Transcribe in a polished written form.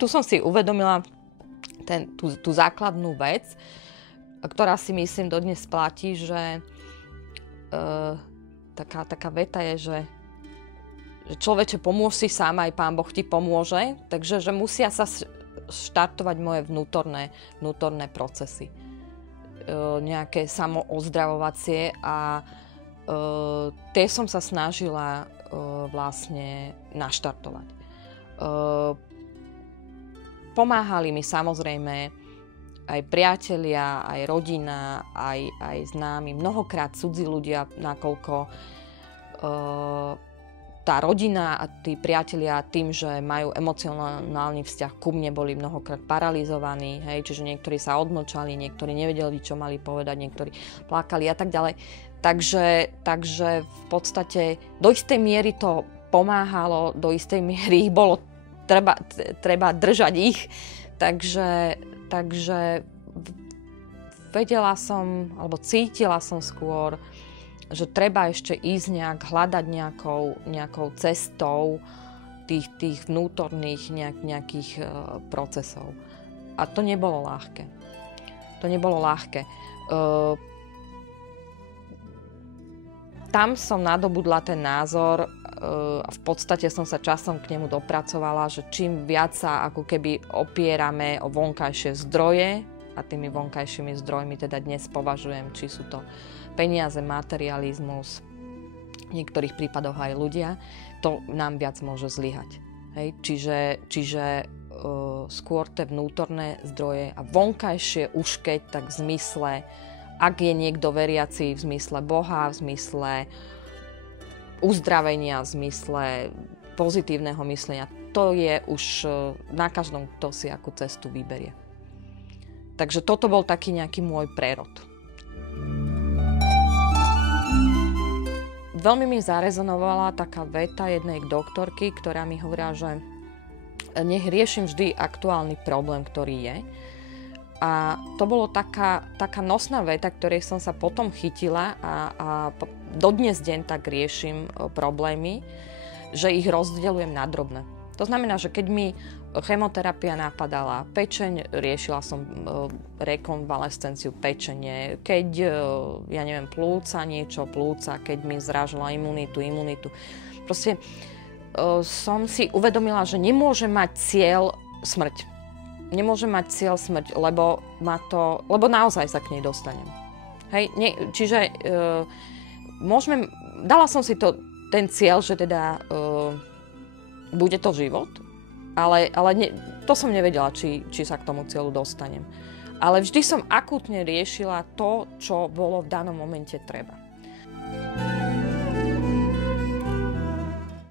tu som si uvedomila tú základnú vec, ktorá si myslím dodnes platí, že taká veta je, že človeče, pomôž si sám, aj Pán Boh ti pomôže, takže že musia sa štartovať moje vnútorné procesy. Nejaké samoozdravovacie a tie som sa snažila vlastne naštartovať. Pomáhali mi samozrejme aj priatelia, aj rodina, aj známi, mnohokrát cudzí ľudia, nakoľko tá rodina a tí priatelia tým, že majú emocionálny vzťah ku mne, boli mnohokrát paralizovaní, hej, čiže niektorí sa odmlčali, niektorí nevedeli, čo mali povedať, niektorí plakali a tak ďalej. Takže v podstate do istej miery to pomáhalo, do istej miery ich bolo treba držať ich, takže vedela som, alebo cítila som skôr, že treba ešte ísť hľadať nejakou cestou tých vnútorných nejakých procesov. A to nebolo ľahké. Tam som nadobudla ten názor a v podstate som sa časom k nemu dopracovala, že čím viac sa ako keby opierame o vonkajšie zdroje, a tými vonkajšími zdrojmi teda dnes považujem, či sú to peniaze, materializmus, v niektorých prípadoch aj ľudia, to nám viac môže zlyhať. Hej? Čiže skôr tie vnútorné zdroje a vonkajšie už keď tak v zmysle, ak je niekto veriaci v zmysle Boha, v zmysle uzdravenia, v zmysle pozitívneho myslenia, to je už na každom, kto si akú cestu vyberie. Takže toto bol taký nejaký môj prerod. Veľmi mi zarezonovala taká veta jednej doktorky, ktorá mi hovorila, že nech riešim vždy aktuálny problém, ktorý je. A to bolo taká nosná veta, ktorej som sa potom chytila a dodnes deň tak riešim problémy, že ich rozdeľujem na drobné. To znamená, že keď mi chemoterapia napadala pečeň, riešila som rekonvalescenciu pečene, keď, ja neviem, plúca, keď mi zrážala imunitu. Proste som si uvedomila, že nemôžem mať cieľ smrť. Lebo naozaj sa k nej dostanem. Hej, čiže dala som si ten cieľ, že teda bude to život, ale to som nevedela, či sa k tomu cieľu dostanem. Ale vždy som akútne riešila to, čo bolo v danom momente treba.